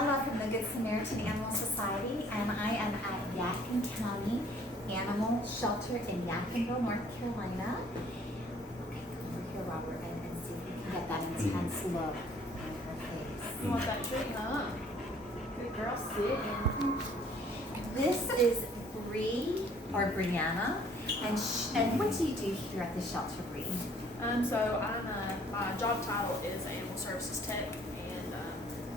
Stella from the Good Samaritan Animal Society, and I am at Yadkin County Animal Shelter in Yadkinville, North Carolina. Okay, come over here, Robert, and see if you can get that intense look on her face. You want that treat, huh? Good girl, sit. This is Bree, or Brianna, and what do you do here at the shelter, Bree? So my job title is Animal Services Tech, and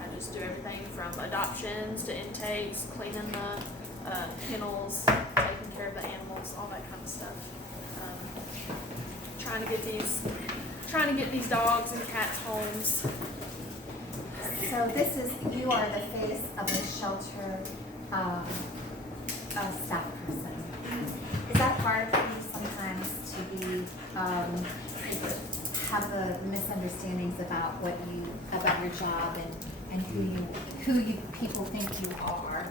I just do everything from adoptions to intakes, cleaning the kennels, taking care of the animals, all that kind of stuff. Trying to get these dogs and cats homes. So you are the face of the shelter staff person. Is that hard for you sometimes to be have the misunderstandings about about your job and who you people think you are?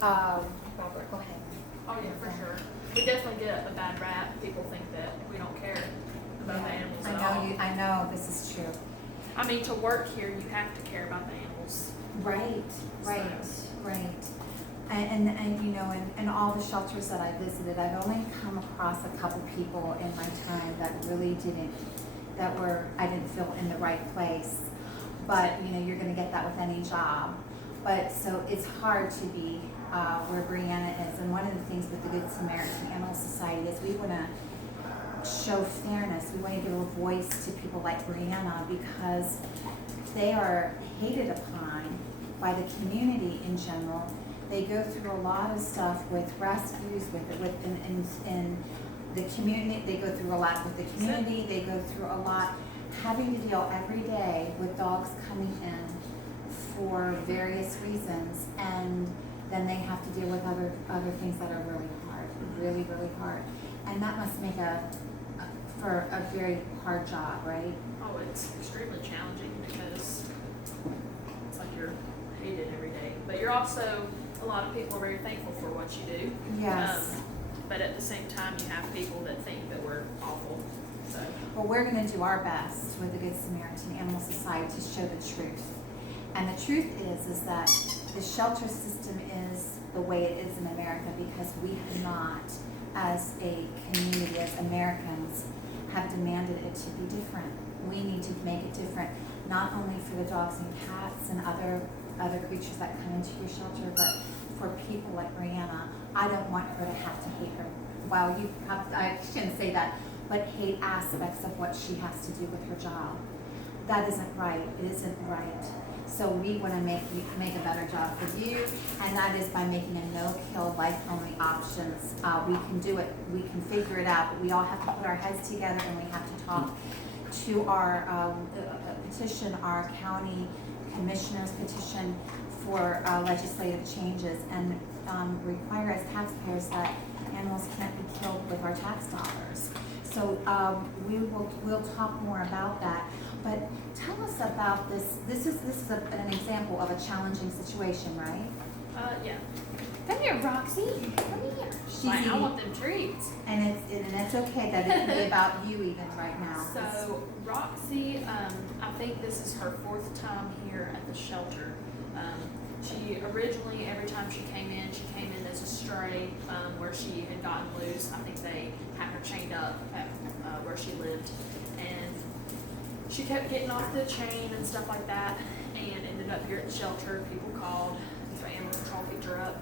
Robert, go ahead. Oh yeah, for sure. We definitely get a bad rap. People think that we don't care about the animals at all. I know this is true. I mean, to work here, you have to care about the animals. Right. And you know, in all the shelters that I visited, I've only come across a couple people in my time that really I didn't feel in the right place. But, you know, you're gonna get that with any job. But so it's hard to be where Brianna is. And one of the things with the Good Samaritan Animal Society is we wanna show fairness. We wanna give a voice to people like Brianna because they are hated upon by the community in general. They go through a lot of stuff with rescues, in the community. They go through a lot with the community. They go through a lot having to deal every day with dogs coming in for various reasons, and then they have to deal with other things that are really hard, and that must make for a very hard job, right? Oh, it's extremely challenging because it's like you're hated every day, but you're also, a lot of people are very thankful for what you do. Yes. But at the same time, you have people that think that we're awful. So. Well, we're going to do our best with the Good Samaritan Animal Society to show the truth. And the truth is that the shelter system is the way it is in America because we have not, as a community, as Americans, have demanded it to be different. We need to make it different, not only for the dogs and cats and other creatures that come into your shelter, but for people like Brianna. I don't want her to have to hate her. Well, I shouldn't say that, but hate aspects of what she has to do with her job. That isn't right. It isn't right. So we want to make a better job for you, and that is by making a no-kill, life-only options. We can do it. We can figure it out. But we all have to put our heads together, and we have to talk to our petition, our county commissioner's petition for legislative changes, and require as taxpayers that animals can't be killed with our tax dollars. So we'll talk more about that. But tell us about this. This is an example of a challenging situation, right? Yeah. Come here, Roxy. Come here. I want them treats. And it's okay that it can be about you even right now. So Roxy, I think this is her 4th time here at the shelter. She originally, every time she came in as a stray, where she had gotten loose. I think they had her chained up at where she lived, and she kept getting off the chain and stuff like that, and ended up here at the shelter. People called, so animal control picked her up,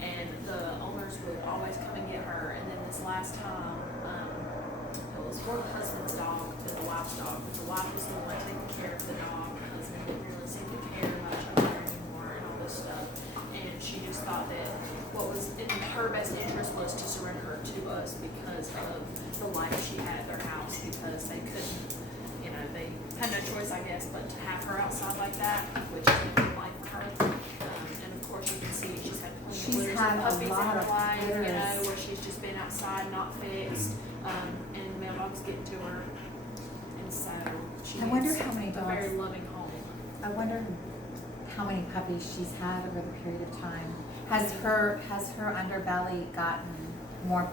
and the owners would always come and get her. And then this last time, it was for the husband's dog and the wife's dog, but the wife was the one taking care of the dog. The husband didn't really seem to care much of her anymore and all this stuff. And she just thought that what was in her best interest was to surrender her to us because of the life she had at their house, because they couldn't, you know, they had no choice, I guess, but to have her outside like that, which is a good life for her. And of course, you can see she's had plenty of litters of puppies in her life, you know, where she's just been outside, not fixed, and maildogs get to her. And so she needs how many a dogs, very loving home. I wonder how many puppies she's had over the period of time. Has her underbelly gotten more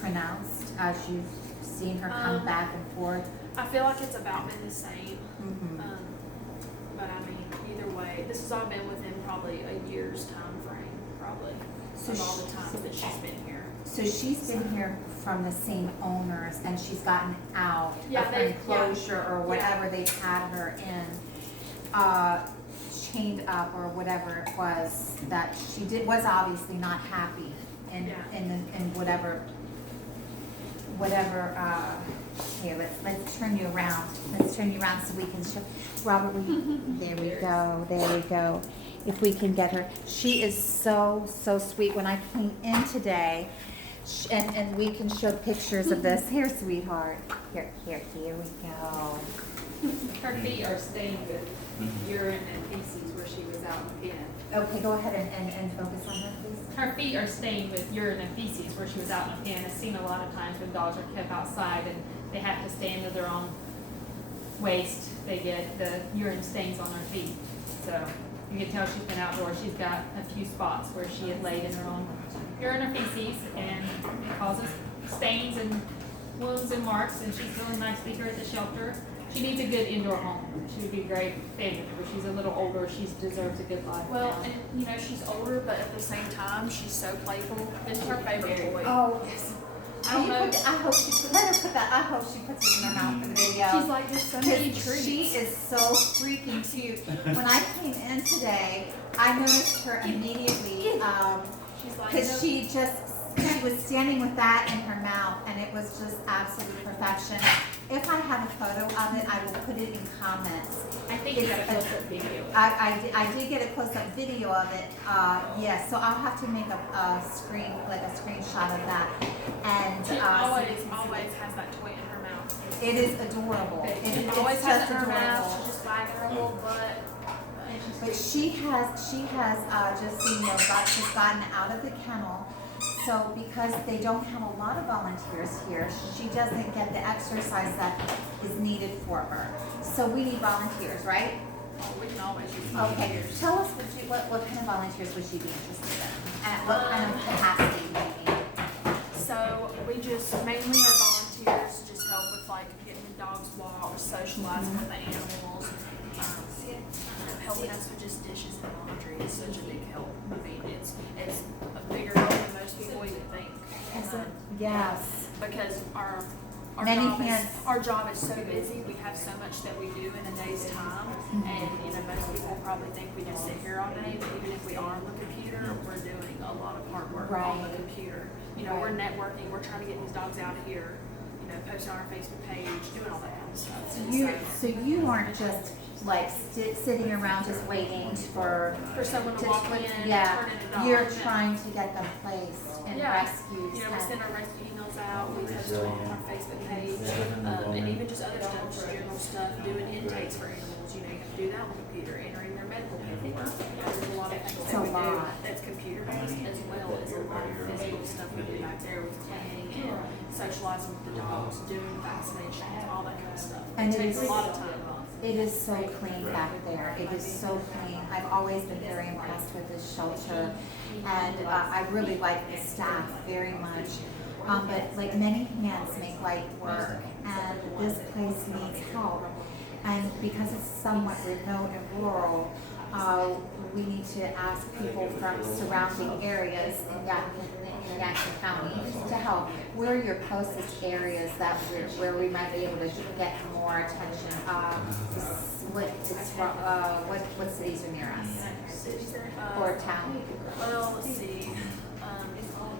pronounced as you've seen her come back and forth? I feel like it's about been the same. Mm-hmm. But I mean, either way, this has all been within probably a year's time frame, probably, So of all the time that she's been here. So she's been here from the same owners, and she's gotten out Yeah, of her enclosure or whatever they've had her in, chained up or whatever it was that she was obviously not happy in whatever. Here, let's turn you around. Let's turn you around so we can show. Robert, there we go. If we can get her, she is so sweet. When I came in today, and we can show pictures of this. Here, sweetheart. Here we go. Her feet are stained with urine and feces where she was out in the pen. Okay, go ahead and focus on her, please. Her feet are stained with urine and feces where she was out in the pen. I've seen a lot of times when dogs are kept outside and they have to stand with their own waste. They get the urine stains on their feet. So you can tell she's been outdoors. She's got a few spots where she had laid in her own urine or feces, and it causes stains and wounds and marks, and she's doing nicely here at the shelter. She needs a good indoor home. She would be great favorite. She's a little older. She deserves a good life. Well, and you know, she's older, but at the same time, she's so playful. This is her favorite toy. Oh, yes. I don't know. I hope she puts it in her mouth for the video. She's like, there's so many treats. She is so freaking cute. When I came in today, I noticed her immediately, She's like, because she was standing with that in her mouth, and it was just absolute perfection. If I have a photo of it, I will put it in comments. I think you got a close-up video. I did get a close-up video of it. Yes, so I'll have to make a screenshot of that. And She so always you can see always has that toy in her mouth. it is adorable. She It's always has just it in her mouth. adorable. She's just wagging her little butt. But she has just just gotten out of the kennel. So because they don't have a lot of volunteers here, she doesn't get the exercise that is needed for her. So we need volunteers, right? We can always use Okay, volunteers. tell us what kind of volunteers would she be interested in? And what kind of capacity do you need? So we just mainly are volunteers, just help with like getting the dogs walked, socializing with the animals, helping us with just dishes and laundry is such a big help. I mean, it's a bigger help than most people even think. Yes. Because Many hands. our job is so busy. We have so much that we do in a day's time, and you know most people probably think we just sit here all day. But even if we are on the computer, we're doing a lot of hard work on the computer. You know, we're networking. We're trying to get these dogs out of here. You know, posting on our Facebook page, doing all that kind of stuff. So you aren't just like sitting around just waiting for someone to walk in and yeah, turn in a dog. you're Yeah. trying to get them placed and rescued. You know, we send our rescue emails out, we post them on our Facebook page, and even just other stuff, just general stuff, doing intakes for animals. You know, you have to do that on the computer, entering their medical paperwork. There's a lot of things that we do that's computer based, as well as a lot of physical stuff we do back there with cleaning and socializing with the dogs, doing vaccinations, all that kind of stuff. And it takes a lot of time. It is so clean back there. It is so clean. I've always been very impressed with this shelter, and I really like the staff very much. But like many hands make light work, and this place needs help. And because it's somewhat remote and rural, we need to ask people from surrounding areas in Yankton County to help. Where are your closest areas where we might be able to get more attention? What cities are near us? Or town? Well, let's see.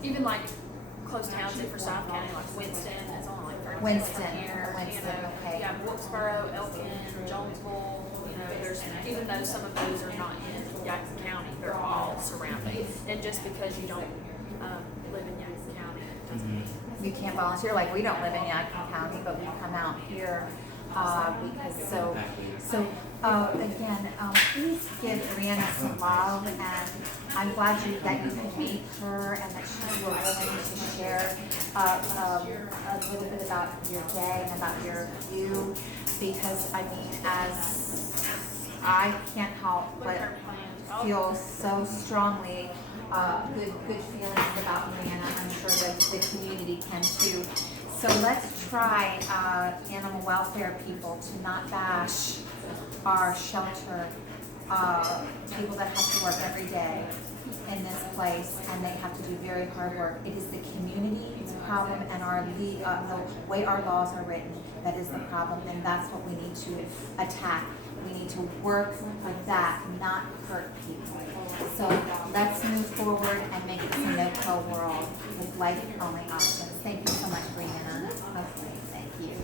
Even like close towns in Forsyth County, like Winston, is only like 30 minutes from here. Winston, okay. Yeah, Wilkesboro, Elkin, Jonesville. You know, there's even though some of those are not in Yankton County, they're all surrounding. And just because you don't live in Yankton County doesn't mean You can't volunteer, like we don't live in Yankton County, but we come out here because again, please give Brianna some love, and I'm glad that you could meet her and that she was willing to share a little bit about your day and about your view, because I mean, as I can't help but feel so strongly good feelings about Brianna. I'm sure that the community can too. So let's try, animal welfare people, to not bash our shelter people that have to work every day in this place, and they have to do very hard work. It is the community's problem and the way our laws are written that is the problem, and that's what we need to attack. We need to work with that, not hurt people. So let's move forward and make this a no-kill world with life-only options. Thank you so much, Brianna. Okay, thank you.